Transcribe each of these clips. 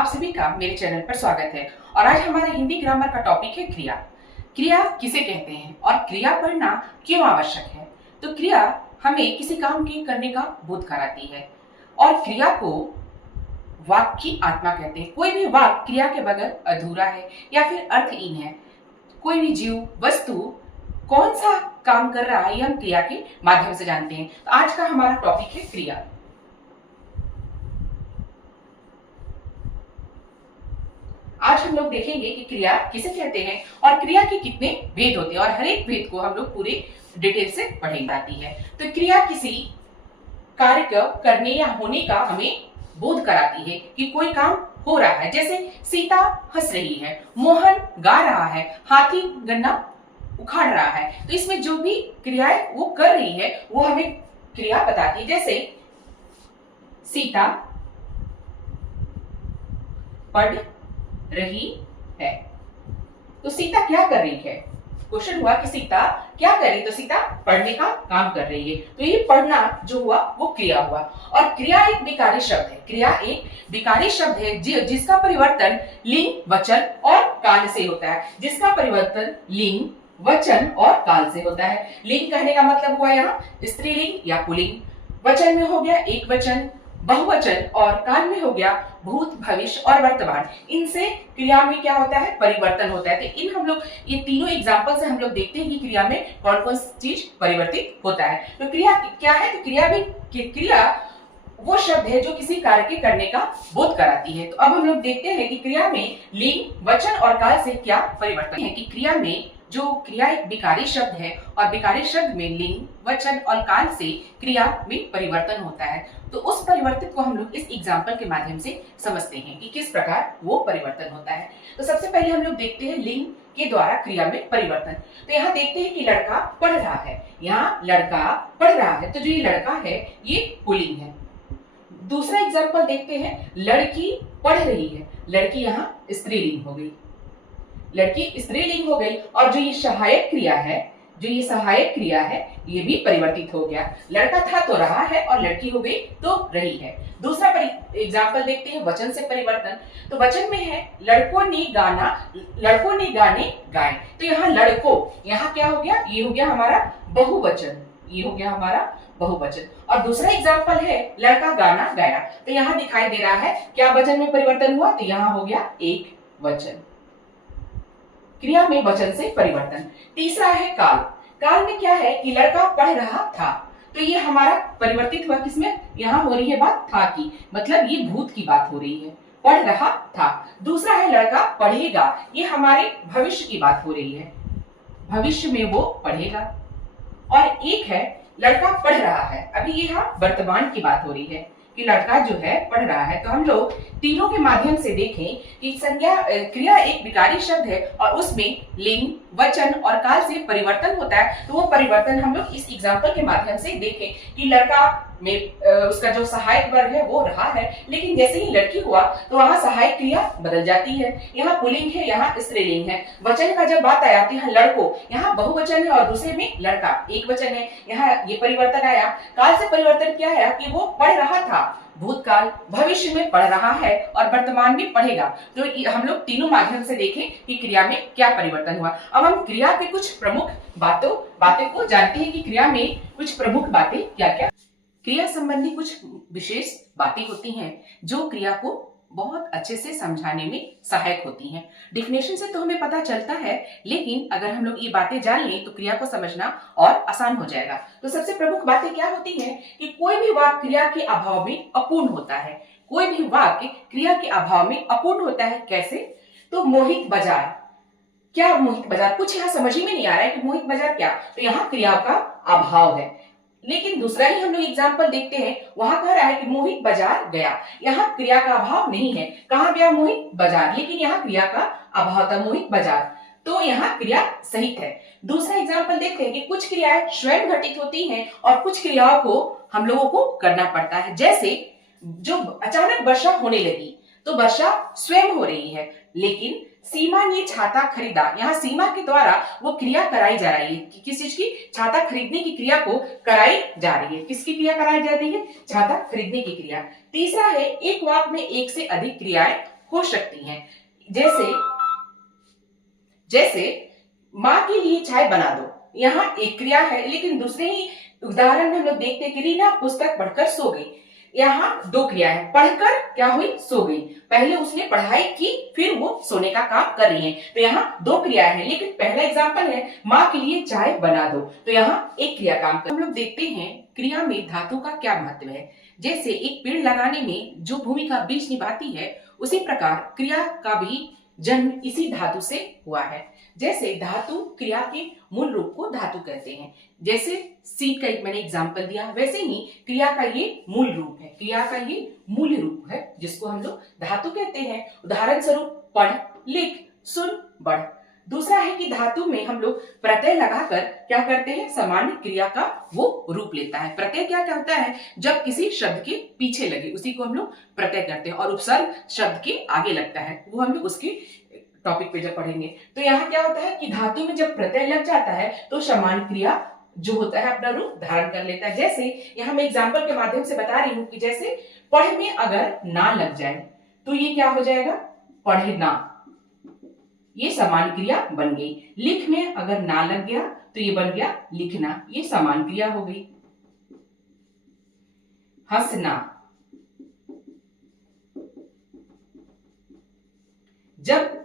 आप सभी का मेरे चैनल पर स्वागत है। और आज हमारा हिंदी ग्रामर का टॉपिक है क्रिया। क्रिया किसे कहते हैं और क्रिया पढ़ना क्यों आवश्यक है। तो क्रिया हमें किसी काम के करने का बोध कराती है और क्रिया को वाक्य की आत्मा कहते हैं। कोई भी वाक्य क्रिया के बगैर अधूरा है या फिर अर्थहीन है। कोई भी जीव वस्तु कौन सा काम कर रहा है ये हम क्रिया के माध्यम से जानते हैं। तो आज का हमारा टॉपिक है क्रिया। आज हम लोग देखेंगे कि क्रिया किसे कहते हैं और क्रिया के कितने भेद होते हैं और हर एक भेद को हम लोग पूरे डिटेल से पढ़ेंगे आती है। तो क्रिया किसी कार्य को करने या होने का हमें बोध कराती है कि कोई काम हो रहा है। जैसे सीता हंस रही है, मोहन गा रहा है, हाथी गन्ना उखाड़ रहा है। तो इसमें जो भी क्रियाएं वो कर रही है वो हमें क्रिया बताती है। जैसे सीता पढ़ रही है, तो सीता क्या कर रही है। क्वेश्चन हुआ कि सीता क्या कर रही, तो सीता पढ़ने का काम कर रही है। तो ये पढ़ना जो हुआ वो क्रिया हुआ। और क्रिया एक विकारी शब्द है। क्रिया एक विकारी शब्द है जिसका परिवर्तन लिंग, वचन और काल से होता है। जिसका परिवर्तन लिंग, वचन और काल से होता है। लिंग कहने का मतलब हुआ यहाँ स्त्रीलिंग या पुल्लिंग। वचन में हो गया एक वचन, बहुवचन और काल में हो गया भूत, भविष्य और वर्तमान। इनसे क्रिया में क्या होता है, परिवर्तन होता है। तो इन हम लोग ये तीनों एग्जांपल से हम लोग देखते हैं कि क्रिया में कौन कौन सी चीज परिवर्तित होता है। तो क्रिया क्या है, तो क्रिया वो शब्द है जो किसी कार्य के करने का बोध कराती है। तो अब हम लोग देखते हैं कि क्रिया में लिंग, वचन और काल से क्या परिवर्तन है। कि क्रिया में जो क्रिया एक विकारी शब्द है और विकारी शब्द में लिंग, वचन और काल से क्रिया में परिवर्तन होता है। तो उस परिवर्तन को हम लोग इस एग्जाम्पल के माध्यम से समझते हैं कि किस प्रकार वो परिवर्तन होता है। तो सबसे पहले हम लोग देखते हैं लिंग के द्वारा क्रिया में परिवर्तन। तो यहाँ देखते हैं कि लड़का पढ़ रहा है, यहाँ लड़का पढ़ रहा है, तो जो ये लड़का है ये पुल्लिंग है। दूसरा एग्जाम्पल देखते हैं, लड़की पढ़ रही है, लड़की यहाँ स्त्रीलिंग हो गई, लड़की स्त्रीलिंग हो गई। और जो ये सहायक क्रिया है, ये भी परिवर्तित हो गया। लड़का था तो रहा है और लड़की हो गई तो रही है। दूसरा एग्जाम्पल देखते हैं वचन से परिवर्तन। तो वचन में है लड़कों ने गाने गाए। तो यहाँ लड़कों, यहाँ क्या हो गया, ये हो गया हमारा बहुवचन, ये हो गया हमारा बहुवचन। और दूसरा एग्जाम्पल है लड़का गाना गाया। तो यहाँ दिखाई दे रहा है क्या वचन में परिवर्तन हुआ, तो यहाँ हो गया एक वचन। क्रिया में वचन से परिवर्तन। तीसरा है काल। काल में क्या है कि लड़का पढ़ रहा था, तो ये हमारा परिवर्तित हुआ किसमें, यहाँ हो रही है बात था की, मतलब ये भूत की बात हो रही है, पढ़ रहा था। दूसरा है लड़का पढ़ेगा, ये हमारे भविष्य की बात हो रही है, भविष्य में वो पढ़ेगा। और एक है लड़का पढ़ रहा है, अभी ये यहाँ वर्तमान की बात हो रही है कि लड़का जो है पढ़ रहा है। तो हम लोग तीनों के माध्यम से देखें कि क्रिया एक विकारी शब्द है और उसमें लिंग, वचन और काल से परिवर्तन होता है। तो वो परिवर्तन हम लोग इस एग्जाम्पल के माध्यम से देखें कि लड़का में उसका जो सहायक वर्ग है वो रहा है, लेकिन जैसे ही लड़की हुआ तो वहां सहायक क्रिया बदल जाती है। यहाँ पुल्लिंग है, यहाँ स्त्रीलिंग है। वचन का जब बात आया तो यहाँ लड़कों, यहाँ बहुवचन है और दूसरे में लड़का एक वचन है, यहाँ ये परिवर्तन आया। काल से परिवर्तन क्या है कि वो पढ़ रहा था, भूतकाल, भविष्य में पढ़ रहा है और वर्तमान में पढ़ेगा। तो हम लोग तीनों माध्यम से देखें कि क्रिया में क्या परिवर्तन हुआ। अब हम क्रिया के कुछ प्रमुख बातें को जानते हैं कि क्रिया में कुछ प्रमुख बातें क्या क्या। क्रिया संबंधी कुछ विशेष बातें होती हैं जो क्रिया को बहुत अच्छे से समझाने में सहायक होती हैं। डिफिनेशन से तो हमें पता चलता है, लेकिन अगर हम लोग ये बातें जान लें तो क्रिया को समझना और आसान हो जाएगा। तो सबसे प्रमुख बातें क्या होती हैं कि कोई भी वाक्य क्रिया के अभाव में अपूर्ण होता है। कोई भी वाक्य क्रिया के अभाव में अपूर्ण होता है। कैसे, तो मोहित बाजार, क्या मोहित बाजार, कुछ यहाँ समझ ही में नहीं आ रहा है कि मोहित बाजार क्या, तो यहाँ क्रिया का अभाव है। लेकिन दूसरा ही हम लोग एग्जाम्पल देखते हैं, वहां कह रहा है कि मोहित बाजार गया, यहाँ क्रिया का अभाव नहीं है। कहाँ गया मोहित बाजार, लेकिन यहाँ क्रिया का अभाव था मोहित बाजार, तो यहाँ क्रिया सहित है। दूसरा एग्जाम्पल देखते हैं कि कुछ क्रियाएं स्वयं घटित होती हैं और कुछ क्रियाओं को हम लोगों को करना पड़ता है। जैसे जो अचानक वर्षा होने लगी तो वर्षा स्वयं हो रही है, लेकिन सीमा ने छाता खरीदा, यहाँ सीमा के द्वारा वो क्रिया कराई जा रही है कि किस चीज की, छाता खरीदने की क्रिया को कराई जा रही है। किसकी क्रिया कराई जा रही है, छाता खरीदने की क्रिया। तीसरा है एक वाक्य में एक से अधिक क्रियाएं हो सकती हैं। जैसे जैसे माँ के लिए चाय बना दो, यहाँ एक क्रिया है, लेकिन दूसरे ही उदाहरण में हम लोग देखते हैं कि रीना पुस्तक पढ़कर सो गई। यहाँ दो क्रिया है, पढ़कर क्या हुई, सो गई। पहले उसने पढ़ाई की, फिर वो सोने का काम कर रही है, तो यहाँ दो क्रिया है। लेकिन पहला एग्जाम्पल है माँ के लिए चाय बना दो, तो यहाँ एक क्रिया काम कर। हम लोग देखते हैं क्रिया में धातु का क्या महत्व है। जैसे एक पेड़ लगाने में जो भूमिका बीज निभाती है, उसी प्रकार क्रिया का भी जन्म इसी धातु से हुआ है। जैसे धातु क्रिया के मूल रूप को धातु कहते हैं। जैसे सीड का एक मैंने एग्जाम्पल दिया, वैसे ही क्रिया का ये मूल रूप है, क्रिया का ये मूल रूप है जिसको हम लोग धातु कहते हैं। उदाहरण स्वरूप पढ़, लिख, सुन, बढ़। दूसरा है कि धातु में हम लोग प्रत्यय लगाकर क्या करते हैं, सामान्य क्रिया का वो रूप लेता है। प्रत्यय क्या होता है, जब किसी शब्द के पीछे लगे उसी को हम लोग प्रत्यय करते हैं, और उपसर्ग शब्द के आगे लगता है, वो हम लोग उसकी टॉपिक पे जब पढ़ेंगे। तो यहाँ क्या होता है कि धातु में जब प्रत्यय लग जाता है तो सामान्य क्रिया जो होता है अपना रूप धारण कर लेता है। जैसे यहाँ मैं एग्जाम्पल के माध्यम से बता रही हूँ कि जैसे पढ़ में अगर ना लग जाए तो ये क्या हो जाएगा, पढ़ना, ये सामान्य क्रिया बन गई। लिख में अगर ना लग गया तो ये बन गया लिखना, ये सामान्य क्रिया हो गई। हंसना, जब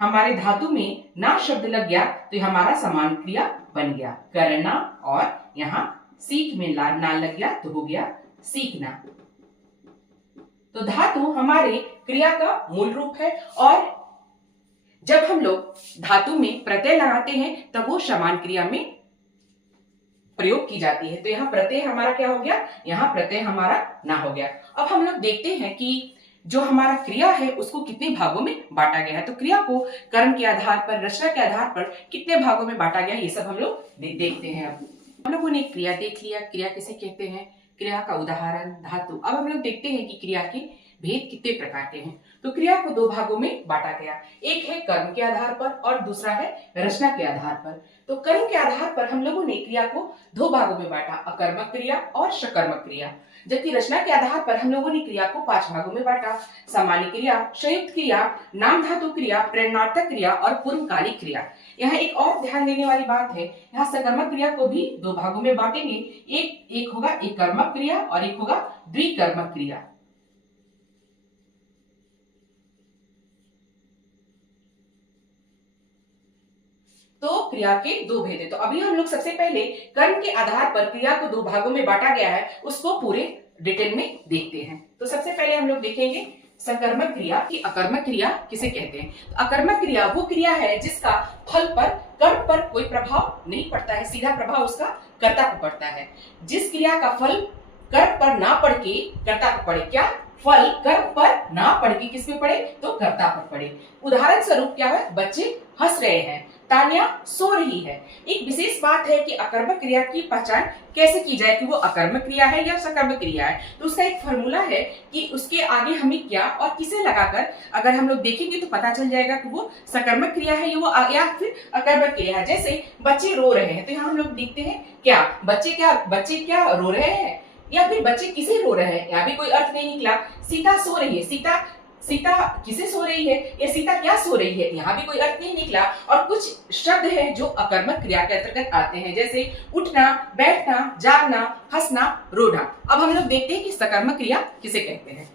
हमारे धातु में ना शब्द लग गया तो हमारा समान क्रिया बन गया करना, और यहाँ सीख में ना लग गया तो हो गया सीखना। तो धातु हमारे क्रिया का मूल रूप है, और जब हम लोग धातु में प्रत्यय लगाते हैं तब वो समान क्रिया में प्रयोग की जाती है। तो यहाँ प्रत्यय हमारा क्या हो गया, यहाँ प्रत्यय हमारा ना हो गया। अब हम लोग देखते हैं कि जो हमारा क्रिया है उसको कितने भागों में बांटा गया है। तो क्रिया को कर्म के आधार पर, रचना के आधार पर कितने भागों में बांटा गया है, ये सब हम लोग देखते हैं। अब हम लोगों ने क्रिया देख लिया, क्रिया किसे कहते हैं, क्रिया का उदाहरण धातु। अब हम लोग देखते हैं कि क्रिया के भेद कितने प्रकार के हैं। तो क्रिया को दो भागों में बांटा गया, एक है कर्म के आधार पर और दूसरा है रचना के आधार पर। तो कर्म के आधार पर हम लोगों ने क्रिया को दो भागों में बांटा, अकर्मक क्रिया और सकर्मक क्रिया। जबकि रचना के आधार पर हम लोगों ने क्रिया को 5 भागों में बांटा, सामान्य क्रिया, संयुक्त क्रिया, नाम धातु क्रिया, प्रेरणार्थक क्रिया और पूर्वकालिक क्रिया। यहाँ एक और ध्यान देने वाली बात है, यहाँ सकर्मक क्रिया को भी दो भागों में बांटेंगे, एक होगा एक कर्मक क्रिया और एक होगा द्विकर्मक क्रिया। तो क्रिया के दो भेद है। तो अभी हम लोग सबसे पहले कर्म के आधार पर क्रिया को दो भागों में बांटा गया है, उसको पूरे डिटेल में देखते हैं। तो सबसे पहले हम लोग देखेंगे सकर्मक क्रिया की अकर्मक क्रिया किसे कहते हैं। तो अकर्मक क्रिया वो क्रिया है जिसका फल पर, कर्म पर कोई प्रभाव नहीं पड़ता है, सीधा प्रभाव उसका कर्ता को पड़ता है। जिस क्रिया का फल कर्म पर ना पड़ के कर्ता को पड़े, क्या फल कर्म पर ना पड़ के किस पे पड़े, तो कर्ता पर पड़े। उदाहरण स्वरूप क्या है, बच्चे हंस रहे हैं, तानिया सो रही है। एक विशेष बात है कि अकर्मक क्रिया की पहचान कैसे की जाए कि वो अकर्मक क्रिया है या सकर्मक क्रिया है। तो उसका एक फॉर्मूला है कि उसके आगे हमें क्या और किसे लगाकर अगर हम लोग देखेंगे तो पता चल जाएगा कि वो सकर्मक क्रिया है या फिर अकर्मक क्रिया है। जैसे बच्चे रो रहे हैं, तो यहाँ हम लोग देखते हैं क्या बच्चे क्या रो रहे हैं या फिर बच्चे किसे रो रहे हैं, यहाँ भी कोई अर्थ नहीं निकला। सीता सो रही है, सीता किसे सो रही है या सीता क्या सो रही है, यहाँ भी कोई अर्थ नहीं निकला। और कुछ शब्द हैं जो अकर्मक क्रिया के अंतर्गत आते हैं, जैसे उठना, बैठना, जागना, हंसना, रोना। अब हम लोग देखते हैं कि सकर्मक क्रिया किसे कहते हैं।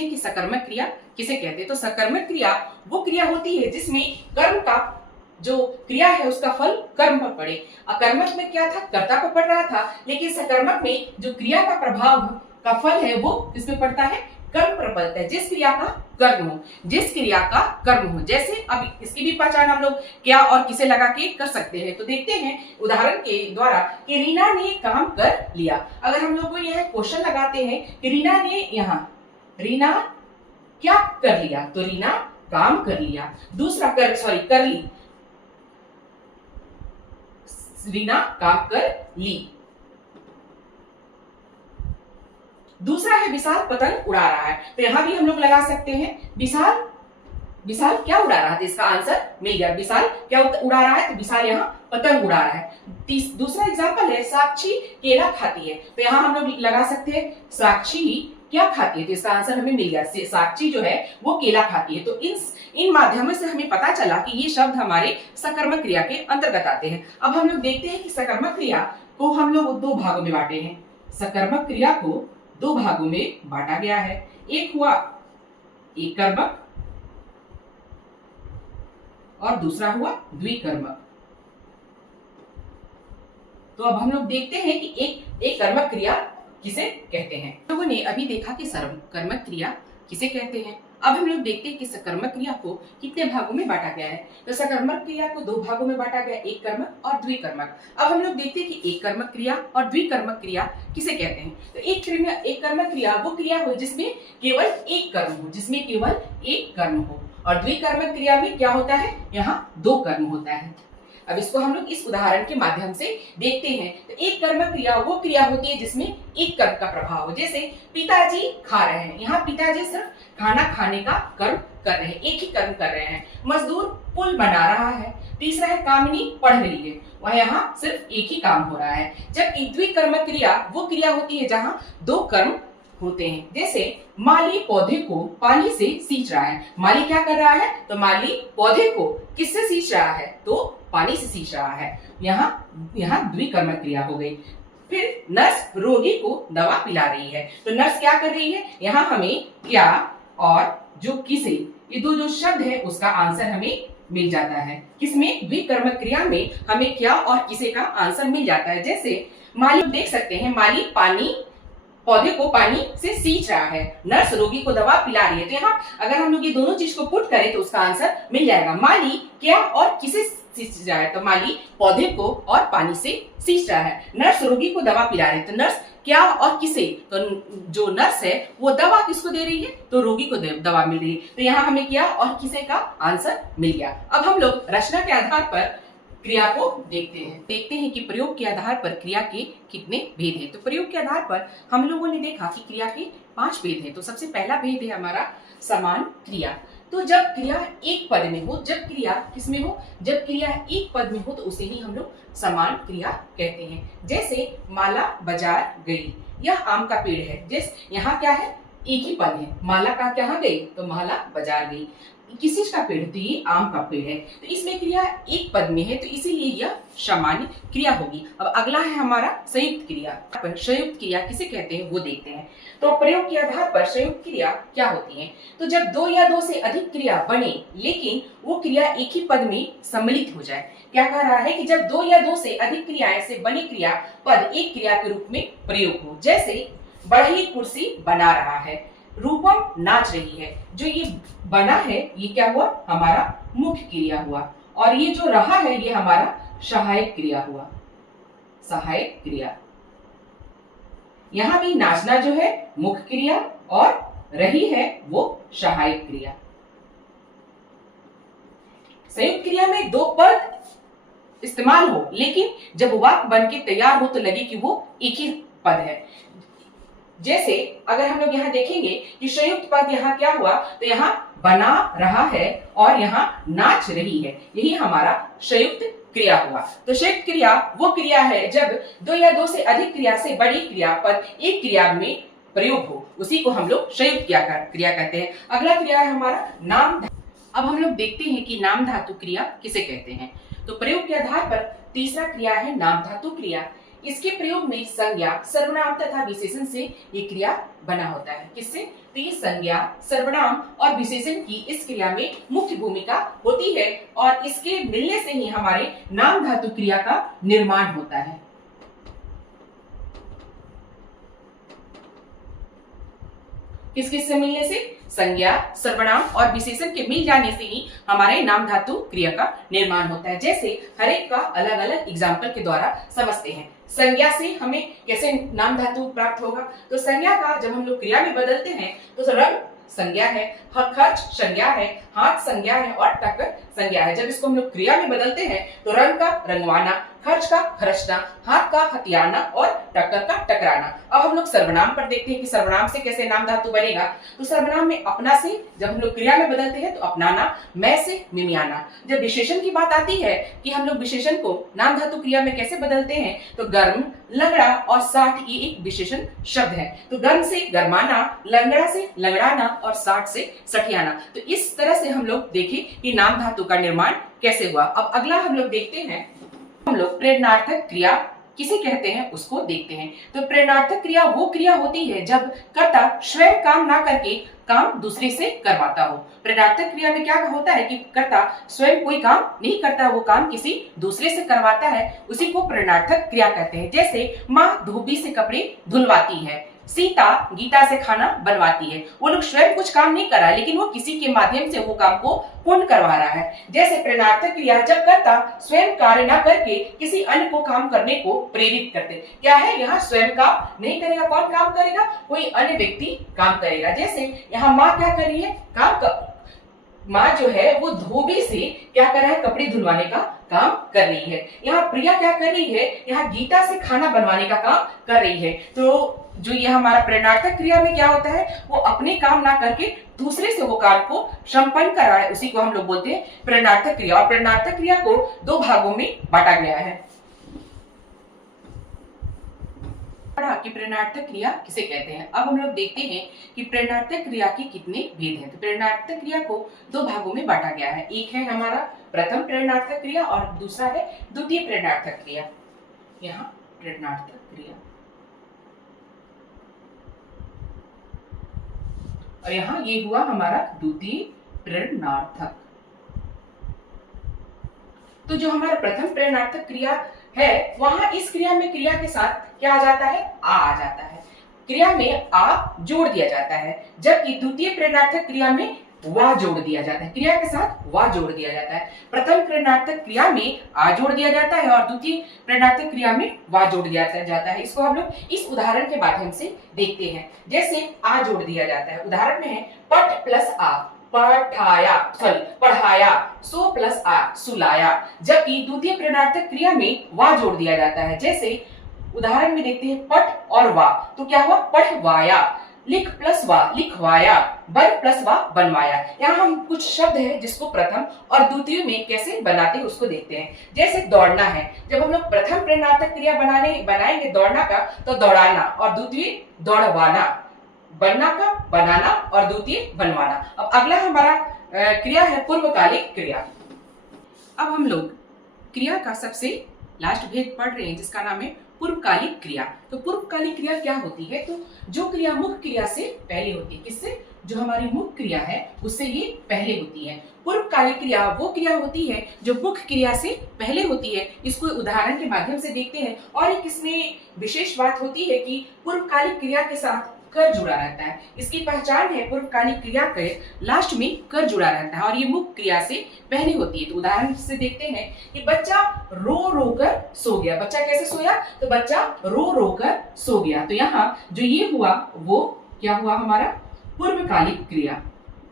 कि सकर्मक क्रिया किसे कहते हैं, तो सकर्मक क्रिया वो क्रिया होती है जिसमें कर्म का जो क्रिया है उसका फल कर्म पर पड़े। अकर्मक में क्या था, कर्ता पर पड़ रहा था, लेकिन सकर्मक में जो क्रिया का प्रभाव का फल है वो किसमें पड़ता है, कर्म पर पड़ता है। जिस क्रिया का कर्म हो, जैसे अब इसकी भी पहचान हम लोग क्या और किसे लगा के कर सकते हैं। तो देखते हैं उदाहरण के द्वारा कि रीना ने काम कर लिया। अगर हम लोग यह क्वेश्चन लगाते हैं कि रीना क्या कर लिया, तो रीना काम कर लिया। दूसरा कर ली, रीना काम कर ली। दूसरा है विशाल पतंग उड़ा रहा है, तो यहां भी हम लोग लगा सकते हैं विशाल क्या उड़ा रहा है, इसका आंसर मिल गया। विशाल क्या उड़ा रहा है, तो विशाल यहाँ पतंग उड़ा रहा है। दूसरा एग्जांपल है साक्षी केला खाती है, तो यहाँ हम लोग लगा सकते हैं साक्षी क्या खाती है, तो इसका आंसर हमें मिल गया, साक्षी जो है वो केला खाती है। तो इन माध्यमों से हमें पता चला कि ये शब्द हमारे सकर्मक क्रिया के अंतर्गत आते हैं। अब हम लोग देखते हैं कि सकर्मक क्रिया को हम लोग दो भागों में बांटे हैं। सकर्मक क्रिया को दो भागों में बांटा गया है, एक हुआ एक कर्मक और दूसरा हुआ द्विकर्मक। तो अब हम लोग देखते हैं कि एक कर्मक क्रिया किसे कहते हैं। लोगों ने अभी देखा कि कर्मक क्रिया किसे कहते हैं। अब हम लोग देखते हैं कि सकर्मक क्रिया को कितने भागों में बांटा गया है। तो सकर्मक क्रिया को दो भागों में बांटा गया, एक कर्मक और द्विकर्मक। अब हम लोग देखते हैं कि एक कर्मक क्रिया और द्विकर्मक क्रिया किसे कहते हैं। तो एक कर्मक क्रिया वो क्रिया हो जिसमें केवल एक कर्म हो, जिसमें केवल एक कर्म हो, और द्विकर्मक क्रिया में क्या होता है, यहाँ दो कर्म होता है। अब इसको हम लोग इस उदाहरण के माध्यम से देखते हैं। तो एक कर्मक क्रिया वो क्रिया होती है जिसमें एक कर्म का प्रभाव हो, जैसे पिताजी खा रहे हैं, यहाँ पिताजी सिर्फ खाना खाने का कर्म कर रहे हैं, एक ही कर्म कर रहे हैं। मजदूर पुल बना रहा है। तीसरा है कामिनी पढ़ रही है, वह यहाँ सिर्फ एक ही काम हो रहा है। जबकि द्विकर्मक क्रिया वो क्रिया होती है जहाँ दो कर्म होते हैं, जैसे माली पौधे को पानी से सींच रहा है। माली क्या कर रहा है, तो माली पौधे को किससे सींच रहा है, तो पानी से सींच रहा है। यहाँ द्विकर्मक क्रिया हो गई। फिर नर्स रोगी को दवा पिला रही है। तो नर्स क्या कर रही है, यहाँ हमें क्या और जो किसे, ये दो जो शब्द है उसका आंसर हमें मिल जाता है। किसमें, द्विकर्मक क्रिया में हमें क्या और किसे का आंसर मिल जाता है। जैसे माली देख सकते हैं, माली पौधे को पानी से सींच रहा है, नर्स रोगी को दवा पिला रही है। तो यहाँ अगर हम लोग ये दोनों चीज को पुट करें तो उसका आंसर मिल जाएगा। माली क्या और किसे सींच रहा है, तो माली पौधे को और पानी से सींच रहा है। नर्स रोगी को दवा पिला रही है, तो नर्स क्या और किसे, तो जो नर्स है वो दवा किसको दे रही है, तो रोगी को दवा मिल रही है। तो यहाँ हमें क्या और किसे का आंसर मिल गया। अब हम लोग रचना के आधार पर क्रिया को देखते हैं कि प्रयोग के आधार पर क्रिया के कितने भेद हैं। तो प्रयोग के आधार पर हम लोगों ने देखा कि क्रिया के 5 भेद हैं। तो सबसे पहला भेद है हमारा समान क्रिया। तो जब क्रिया एक पद में हो, जब क्रिया किसमें हो, जब क्रिया एक पद में हो तो उसे ही हम लोग समान क्रिया कहते हैं। जैसे माला बाजार गई, यह आम का पेड़ है। जैसे यहाँ क्या है, एक ही पद है, माला का कहाँ गई, तो माला बाजार गई। किस चीज का पेड़, तो ये आम का पेड़ है। तो इसमें क्रिया एक पद में है, तो इसीलिए यह सामान्य क्रिया होगी। अब अगला है हमारा संयुक्त क्रिया। संयुक्त क्रिया किसे कहते हैं वो देखते हैं। तो प्रयोग के आधार पर संयुक्त क्रिया क्या होती है, तो जब दो या दो से अधिक क्रिया बने लेकिन वो क्रिया एक ही पद में सम्मिलित हो जाए। क्या कह रहा है कि जब दो या दो से अधिक क्रियाएं से बने क्रिया पद एक क्रिया के रूप में प्रयोग हो। जैसे बढ़ई कुर्सी बना रहा है, रूपम नाच रही है। जो ये बना है ये क्या हुआ, हमारा मुख्य क्रिया हुआ, और ये जो रहा है ये हमारा सहायक क्रिया हुआ, सहायक क्रिया। यहां भी नाचना जो है मुख्य क्रिया और रही है वो सहायक क्रिया। संयुक्त क्रिया में दो पद इस्तेमाल हो लेकिन जब वाक्य बन के तैयार हो तो लगे कि वो एक ही पद है। जैसे अगर हम लोग यहाँ देखेंगे कि संयुक्त पद यहाँ क्या हुआ, तो यहाँ बना रहा है और यहाँ नाच रही है, यही हमारा संयुक्त क्रिया हुआ। तो संयुक्त क्रिया वो क्रिया है जब दो या दो से अधिक क्रिया से बड़ी क्रिया पद एक क्रिया में प्रयोग हो, उसी को हम लोग संयुक्त क्रिया कहते हैं। अगला क्रिया है हमारा नाम। अब हम लोग देखते हैं कि नाम धातु क्रिया किसे कहते हैं। तो प्रयोग के आधार पर तीसरा क्रिया है नाम धातु क्रिया। इसके प्रयोग में संज्ञा, सर्वनाम तथा विशेषण से ये क्रिया बना होता है। किससे, तो ये संज्ञा, सर्वनाम और विशेषण की इस क्रिया में मुख्य भूमिका होती है और इसके मिलने से ही हमारे नाम धातु क्रिया का निर्माण होता है। किस किस से मिलने से, संज्ञा, सर्वनाम और विशेषण के मिल जाने से ही हमारे नाम धातु क्रिया का निर्माण होता है। जैसे हर एक का अलग अलग एग्जाम्पल के द्वारा समझते हैं। संज्ञा से हमें कैसे नाम धातु प्राप्त होगा, तो संज्ञा का जब हम लोग क्रिया में बदलते हैं तो रंग संज्ञा है, खर्च संज्ञा है, हाथ संज्ञा है और टक्कर संज्ञा है। जब इसको हम लोग क्रिया में बदलते हैं तो रंग का रंगवाना, खर्च का खर्चना, हाथ का हथियारना और टक्कर का टकराना। अब हम लोग सर्वनाम पर देखते हैं कि सर्वनाम से कैसे नाम धातु बनेगा। तो सर्वनाम में अपना से जब हम लोग क्रिया में बदलते हैं तो अपनाना, मैं से मिमियाना। जब विशेषण की बात आती है कि हम लोग विशेषण को नाम धातु क्रिया में कैसे बदलते हैं, तो गर्म, लंगड़ा और साठ ये एक विशेषण शब्द है। तो गर्म से गरमाना, लंगड़ा से लंगड़ाना और साठ से सठियाना। तो इस तरह से हम लोग देखें कि नाम धातु का निर्माण कैसे हुआ। अब अगला हम लोग देखते हैं, हम लोग प्रेरणार्थक क्रिया किसे कहते हैं उसको देखते हैं। तो प्रेरणार्थक क्रिया वो क्रिया होती है जब कर्ता स्वयं काम ना करके काम दूसरे से करवाता हो। प्रेरणार्थक क्रिया में क्या होता है कि कर्ता स्वयं कोई काम नहीं करता, वो काम किसी दूसरे से करवाता है, उसी को प्रेरणार्थक क्रिया कहते हैं। जैसे माँ धोबी से कपड़े धुलवाती है, सीता गीता से खाना बनवाती है। वो लोग स्वयं कुछ काम नहीं कर रहा है, लेकिन वो किसी के माध्यम से वो काम को पूर्ण करवा रहा है। जैसे प्रेरणार्थक क्रिया जब कर्ता स्वयं कार्य न करके किसी अन्य को काम करने को प्रेरित करते। क्या है, यहाँ स्वयं काम नहीं करेगा, कौन काम करेगा, कोई अन्य व्यक्ति काम करेगा। जैसे यहाँ माँ क्या कर रही है, माँ जो है वो धोबी से क्या कर रहा है, कपड़े धुलवाने का काम कर रही है। यहाँ प्रिया क्या कर रही है, यहाँ गीता से खाना बनवाने का काम कर रही है। तो जो ये हमारा प्रेरणार्थक क्रिया में क्या होता है, वो अपने काम ना करके दूसरे से वो काम को संपन्न कर रहा है, उसी को हम लोग बोलते हैं प्रेरणार्थक क्रिया। और प्रेरणार्थक क्रिया को दो भागों में बांटा गया है। कि प्रेरणार्थक क्रिया किसे कहते हैं। अब हम लोग देखते हैं कि प्रेरणार्थक क्रिया के कितने भेद हैं। तो प्रेरणार्थक क्रिया को दो भागों में बांटा गया है। एक है हमारा प्रथम प्रेरणार्थक क्रिया और दूसरा है द्वितीय प्रेरणार्थक क्रिया। यहाँ प्रेरणार्थक क्रिया और यहाँ ये हुआ हमारा द्वितीय प्रेरणार्थक। तो जो हमारा प्रथम प्रेरणार्थक क्रिया है, वहां इस क्रिया में क्रिया के साथ क्या आ जाता है, आ जाता है। क्रिया में आ जोड़ दिया जाता है, जबकि द्वितीय प्रेरणार्थक क्रिया में वा जोड़ दिया जाता है। क्रिया के साथ वा जोड़ दिया जाता है। प्रथम प्रेरणार्थक क्रिया में आ जोड़ दिया जाता है और द्वितीय प्रेरणार्थक क्रिया में वा जोड़ दिया जाता है। इसको हम लोग इस उदाहरण के माध्यम से देखते हैं। जैसे आ जोड़ दिया जाता है, उदाहरण में है पट प्लस आ, पढ़ाया, सो प्लस आ, सुलाया। जबकि द्वितीय प्रेरणार्थक क्रिया में वा जोड़ दिया जाता है। जैसे उदाहरण में देखते हैं पट और वा, तो क्या हुआ, पढ़वाया। लिख प्लस वा, लिखवाया। बन प्लस वा, बनवाया। यहाँ हम कुछ शब्द है जिसको प्रथम और द्वितीय में कैसे बनाते हैं उसको देखते हैं। जैसे दौड़ना है, जब हम लोग प्रथम प्रेरणार्थक क्रिया बनाएंगे दौड़ना का, तो दौड़ाना, और द्वितीय दौड़वाना। बनना का बनाना और द्वितीय बनवाना। अब अगला हमारा क्रिया है पूर्वकालिक क्रिया। अब हम लोग क्रिया का सबसे लास्ट भेद पढ़ रहे हैं जिसका नाम है पूर्वकालिक क्रिया। तो पूर्वकालिक क्रिया क्या होती है, तो जो क्रिया मुख्य क्रिया से पहले होती है। किससे, जो हमारी मुख्य क्रिया है उससे ये पहले होती है। पूर्वकालिक क्रिया वो क्रिया होती है जो मुख्य क्रिया से पहले होती है। इसको उदाहरण के माध्यम से देखते हैं। और एक इसमें विशेष बात होती है कि पूर्वकालिक क्रिया के साथ कर जुड़ा रहता है। इसकी पहचान है पूर्वकालिक क्रिया के लास्ट में कर जुड़ा रहता है और ये मुख्य क्रिया से पहले होती है। तो उदाहरण से देखते हैं कि बच्चा रो रो कर सो गया। बच्चा कैसे सोया, तो बच्चा रो रो कर सो गया। तो यहाँ जो ये हुआ वो क्या हुआ, हमारा पूर्वकालिक क्रिया।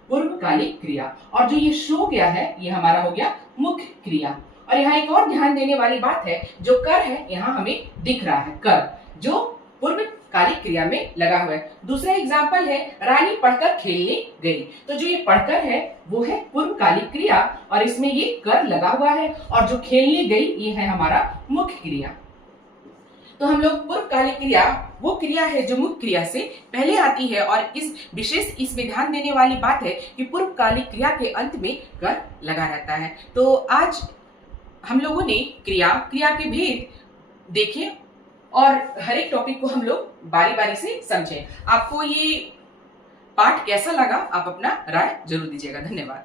पूर्वकालिक क्रिया। और जो ये सो गया है ये हमारा हो गया मुख्य क्रिया। और यहाँ एक और ध्यान देने वाली बात है, जो कर है यहाँ हमें दिख रहा है, कर जो पूर्वकालिक क्रिया में लगा हुआ है। दूसरा एग्जाम्पल है रानी पढ़कर खेलने गई। तो जो ये पढ़कर है वो है पूर्वकालिक क्रिया और इसमें ये कर लगा हुआ है, और जो खेलने गई ये है हमारा मुख्य क्रिया। तो हम लोग पूर्वकालिक क्रिया वो क्रिया है जो मुख्य क्रिया से पहले आती है। और इसमें ध्यान देने वाली बात है कि पूर्वकालिक क्रिया के अंत में कर लगा रहता है। तो आज हम लोगों ने क्रिया के भेद देखे और हर एक टॉपिक को हम लोग बारी बारी से समझे। आपको ये पाठ कैसा लगा, आप अपना राय जरूर दीजिएगा। धन्यवाद।